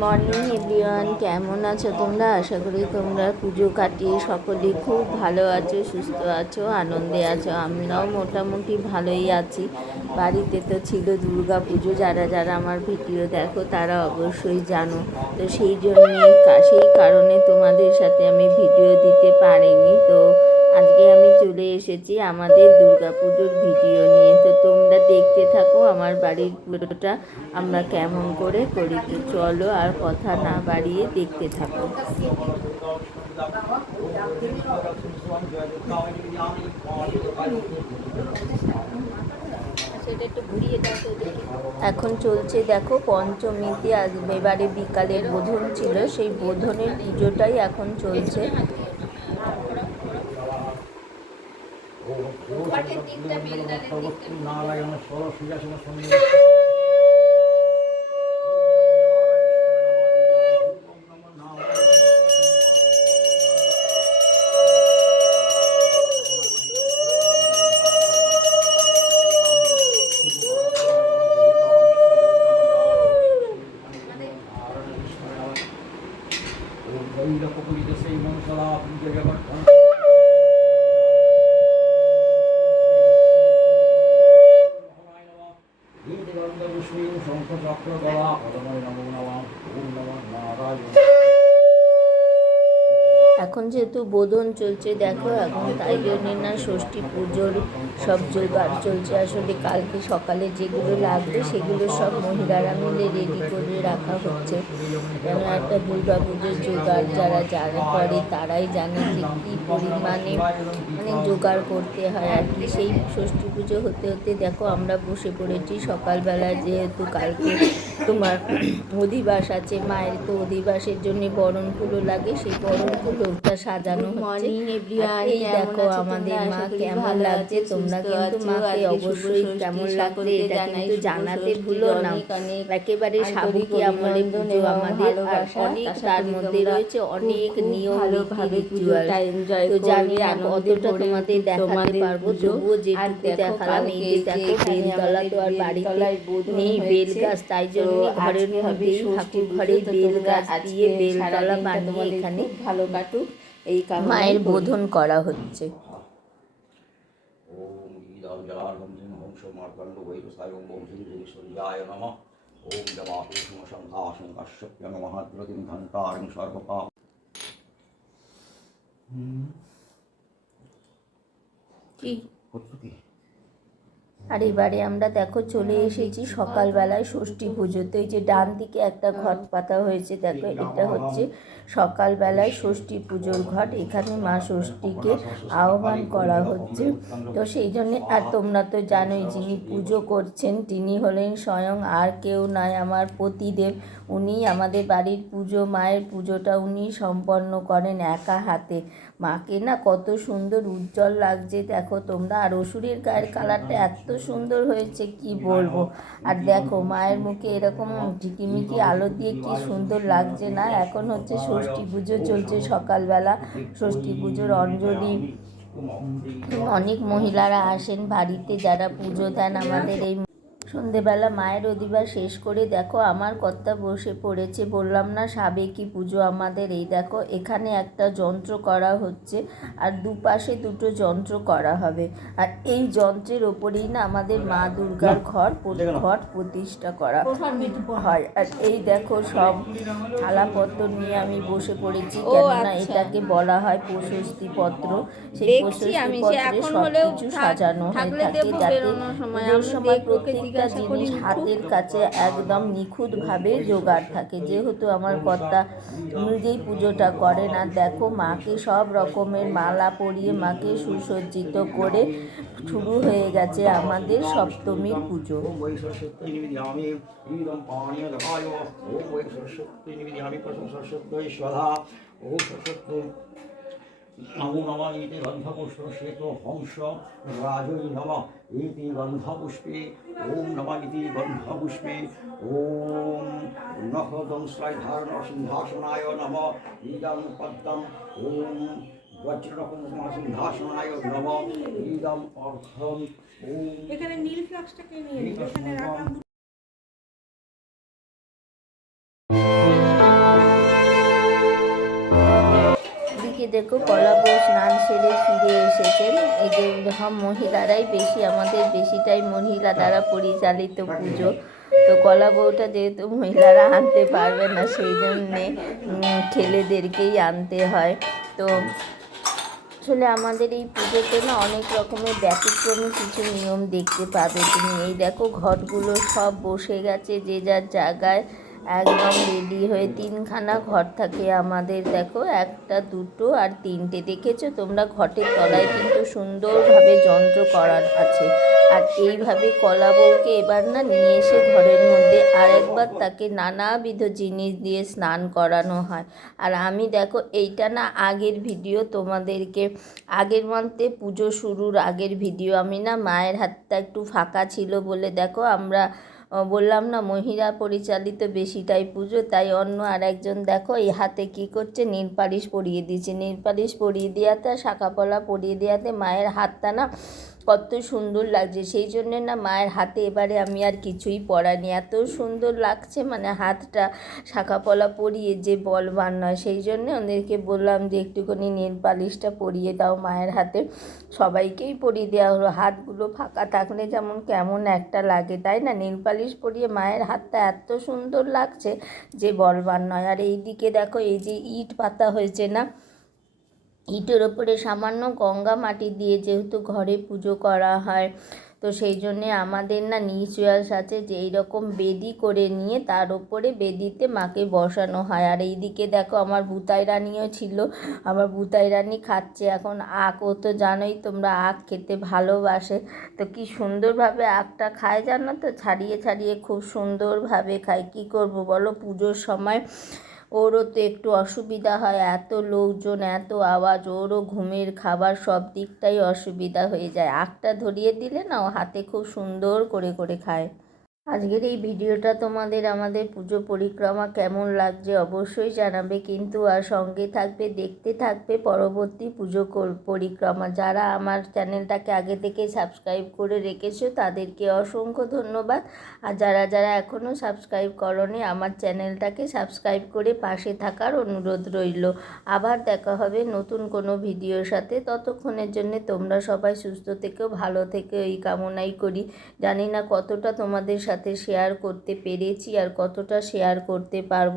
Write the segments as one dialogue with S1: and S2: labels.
S1: Morning everyone কেমন আছো তোমরা? আশা করি তোমরা পুজো কাটিয়ে সকলে খুব ভালো আছো, সুস্থ আছো, আনন্দে আছো। আমরাও মোটামুটি ভালোই আছি। বাড়িতে তো ছিল দুর্গা পুজো। যারা যারা আমার ভিডিও দেখো, তারা অবশ্যই জানো। তো সেই জন্যেই কা- সেই কারণে তোমাদের সাথে আমি ভিডিও দিতে পারিনি। তো আজকে আমি চলে এসেছি আমাদের দুর্গা পুজোর ভিডিও নিয়ে। তো তোমরা দেখতে থাকো আমার বাড়ির পুজোটা আমরা কেমন করে করি তো চলো আর কথা না বাড়িয়ে দেখতে থাকো। এখন চলছে দেখো পঞ্চমীতে, আজ এবারে বিকালের বোধন ছিল, সেই বোধনের পুজোটাই এখন চলছে।
S2: নারায়ণ সরসিজাসন সেই
S1: যেহেতু বোধন চলছে, দেখো এখন তাই জন্যে না ষষ্ঠী পুজোর সব জোগাড় চলছে। আসলে কালকে সকালে যেগুলো লাগবে, সেগুলো সব মহিলারা মিলে রেডি করে রাখা হচ্ছে। কেন একটা দুর্গা পুজোর জোগাড় যারা যারা করে তারাই জানে যে কী পরিমাণে মানে জোগাড় করতে হয়। আর কি সেই ষষ্ঠী পুজো হতে হতে দেখো আমরা বসে পড়েছি সকালবেলা, যেহেতু কালকে তোমার অধিবাস আছে, মায়ের তো অধিবাসের জন্য বরণগুলো লাগে, সেই বরণগুলোটা সাজানো হচ্ছে। এই দেখো আমাদের মা কেমন লাগছে? তোমরা কিন্তু মাকে অবশ্যই কেমন লাগছে? এটা কিন্তু জানাতে ভুলো না। একেবারে সাবুকি আমলে পুজো আমাদের অনেক তার মধ্যে রয়েছে অনেক নিয়ম ভাবে তো জানি না অতটা তোমাদের দেখাতে পারব তবুও যেটুকু দেখালাম এই যে দেখো বেলতলা তো আর বাড়িতে নেই বেল গাছ তাই জন্য ঘরের মধ্যেই ঠাকুর ঘরে বেল গাছ দিয়ে বেলতলা বানিয়ে এখানে
S3: ভালো কাটুক এই কারণে
S1: মায়ের বোধন করা হচ্ছে। কি? আর এবারে আমরা দেখো চলে এসেছি সকালবেলায় ষষ্ঠী পুজোতে। যে ডান দিকে একটা ঘট পাতা হয়েছে, দেখো এটা হচ্ছে সকালবেলায় ষষ্ঠী পুজোর ঘট। এখানে মা ষষ্ঠীকে আহ্বান করা হচ্ছে। তো সেই জন্যে, আর তোমরা তো জানোই যিনি পুজো করছেন, তিনি হলেন স্বয়ং আর কেউ নয় আমার পতিদেব। উনি আমাদের বাড়ির পুজো, মায়ের পুজোটা উনি সম্পন্ন করেন একা হাতে। মাকে না কত সুন্দর উজ্জ্বল লাগছে। দেখো তোমরা আর অসুরের গায়ের কালারটা এত সুন্দর হয়েছে কি বলব? আর দেখো মায়ের মুখে এরকম ঝিকিমিকি আলো দিয়ে কি সুন্দর লাগছে না? এখন হচ্ছে ষষ্ঠী পুজো চলছে সকালবেলা। ষষ্ঠী পুজোর অঞ্জলি। অনেক মহিলারা আসেন বাড়িতে যারা পুজো দেন। আমাদের এই সন্ধেবেলা মায়ের অধিবার শেষ করে দেখো আমার কর্তা বসে পড়েছে। বললাম না সাবেকি পুজো আমাদের? এই দেখো এখানে একটা যন্ত্র করা হচ্ছে আর দুপাশে দুটো যন্ত্র করা হবে। আর এই যন্ত্রের ওপরেই না আমাদের মা দুর্গার ঘর ঘট প্রতিষ্ঠা করা হয়। আর এই দেখো সব থালাপত্র নিয়ে আমি বসে পড়েছি। কেননা
S3: আচ্ছা।
S1: এটাকে বলা হয় প্রশস্তি পত্র সেই প্রশস্তি
S3: আমি,
S1: পত্রে
S3: এখন
S1: সব কিছু সাজানো হয়
S3: থাকলে
S1: থাকে যাতে
S3: সময়।
S1: পুজোর প্রত্যেকটা জিনিস হাতের কাছে একদম নিখুঁতভাবে জোগাড় থাকে। যেহেতু আমার কর্তা নিজেই পুজোটা করেন আর দেখো মাকে সব রকমের মালা পরিয়ে মাকে সুসজ্জিত করে শুরু হয়ে গেছে আমাদের সপ্তমীর পুজো।
S2: নমো। নম ইতি শ্বেত হংস রাজৈ इति गन्धपुष्पे ॐ नम इति गन्धपुष्पे ॐ नः दंश्रयधारणसिंहासनाय नम इदं
S3: पद्मम् ॐ वज्रकुमासिंहासनाय नम इदम् अर्थम् ॐ
S1: দেখো, কলা বউ স্নান সেরে ফিরে এসেছেন। যে সব মহিলারাই বেশি, আমাদের বেশিটাই মহিলা দ্বারা পরিচালিত পুজো। তো কলা বউটা যেহেতু মহিলারা আনতে পারবে না, সেই জন্যে ছেলেদেরকেই আনতে হয়। তো আসলে আমাদের এই পুজোতে না অনেক রকমের ব্যতিক্রমী কিছু নিয়ম দেখতে পাবে তুমি। এই দেখো ঘটগুলো সব বসে গেছে, যে যার জায়গায় একদম রেডি হয়ে তিনখানা ঘর থাকে আমাদের, দেখো একটা, দুটো আর তিনটে। দেখেছ? তোমরা ঘটের তলায় কিন্তু সুন্দরভাবে যন্ত্র করার আছে। আর এইভাবে কলা বউকে এবার না নিয়ে এসে ঘরের মধ্যে আরেকবার তাকে নানাবিধ জিনিস দিয়ে স্নান করানো হয়। আর আমি দেখো, এইটা না আগের ভিডিও তোমাদেরকে, আগের মান্থে পুজো শুরুর আগের ভিডিও। আমি না মায়ের হাতটা একটু ফাঁকা ছিল বলে দেখো, আমরা বললাম না, মহিলা পরিচালিত বেশিটাই পুজো, তাই অন্য আর একজন দেখো, এই হাতে কি করছে? নীল পালিশ পরিয়ে দিয়েছে। নীল পালিশ পরিয়ে দেওয়াতে শাঁখাপলা পরিয়ে দেওয়াতে মায়ের হাতটা না কত সুন্দর লাগছে। সেই জন্য না মায়ের হাতে এবারে আমি আর কিছুই পরাইনি। এত সুন্দর লাগছে মানে হাতটা শাখা পলা পরিয়ে যে বলবান নয়, সেই জন্য ওদেরকে বললাম যে একটুখানি নীল পালিশটা পরিয়ে দাও মায়ের হাতে। সবাইকেই পরিয়ে দেওয়া হলো। হাতগুলো ফাঁকা থাকলে যেমন কেমন একটা লাগে, তাই না? নীল পালিশ পরিয়ে মায়ের হাতটা এত সুন্দর লাগছে যে বলবার নয়। আর এই দিকে দেখো এই যে ইট পাতা হয়েছে না? ইটের ওপরে সামান্য গঙ্গা মাটি দিয়ে যেহেতু ঘরে পুজো করা হয়, তো সেই জন্যে আমাদের না নিচুয়াস আছে যে এইরকম বেদি করে নিয়ে তার ওপরে বেদিতে মাকে বসানো হয়। আর এইদিকে দেখো আমার বুতাই রানীও ছিল। আমার বুতাই রানী খাচ্ছে এখন আখ। ও তো জানোই তোমরা আখ খেতে ভালোবাসে। তো কি সুন্দরভাবে আখটা খায় জানো তো? ছাড়িয়ে ছাড়িয়ে খুব সুন্দরভাবে খায়। কি করব বলো? পুজোর সময় ওরও তো একটু অসুবিধা হয়, এত লোকজন, এত আওয়াজ, ওরও ঘুমের খাবার সব দিকটাই অসুবিধা হয়ে যায়। আখটা ধরিয়ে দিলে না, ও হাতে খুব সুন্দর করে করে খায়। আজকের এই ভিডিওটা তোমাদের আমাদের পুজো পরিক্রমা কেমন লাগছে অবশ্যই জানাবে, কিন্তু আর সঙ্গে থাকবে, দেখতে থাকবে পরবর্তী পুজো কর- পরিক্রমা। যারা আমার চ্যানেলটাকে আগে থেকে সাবস্ক্রাইব করে রেখেছো, তাদেরকে অসংখ্য ধন্যবাদ। আর যারা যারা এখনও সাবস্ক্রাইব করনি, আমার চ্যানেলটাকে সাবস্ক্রাইব করে পাশে থাকার অনুরোধ রইল। আবার দেখা হবে নতুন কোনো ভিডিওর সাথে। ততক্ষণের জন্য তোমরা সবাই সুস্থ থেকেও ভালো থেকে, এই কামনাই করি। জানি না কতটা তোমাদের সাথে শেয়ার করতে পেরেছি আর কতটা শেয়ার করতে পারব।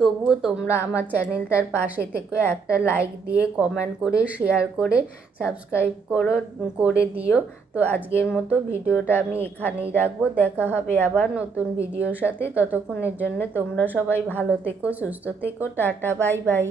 S1: তবুও তোমরা আমার চ্যানেলটার পাশে থেকে একটা লাইক দিয়ে কমেন্ট করে শেয়ার করে সাবস্ক্রাইব করো, করে দিও। তো আজকের মতো ভিডিওটা আমি এখানেই রাখব। দেখা হবে আবার নতুন ভিডিওর সাথে। ততক্ষণের জন্য তোমরা সবাই ভালো থেকো, সুস্থ থেকো। Tata bye bye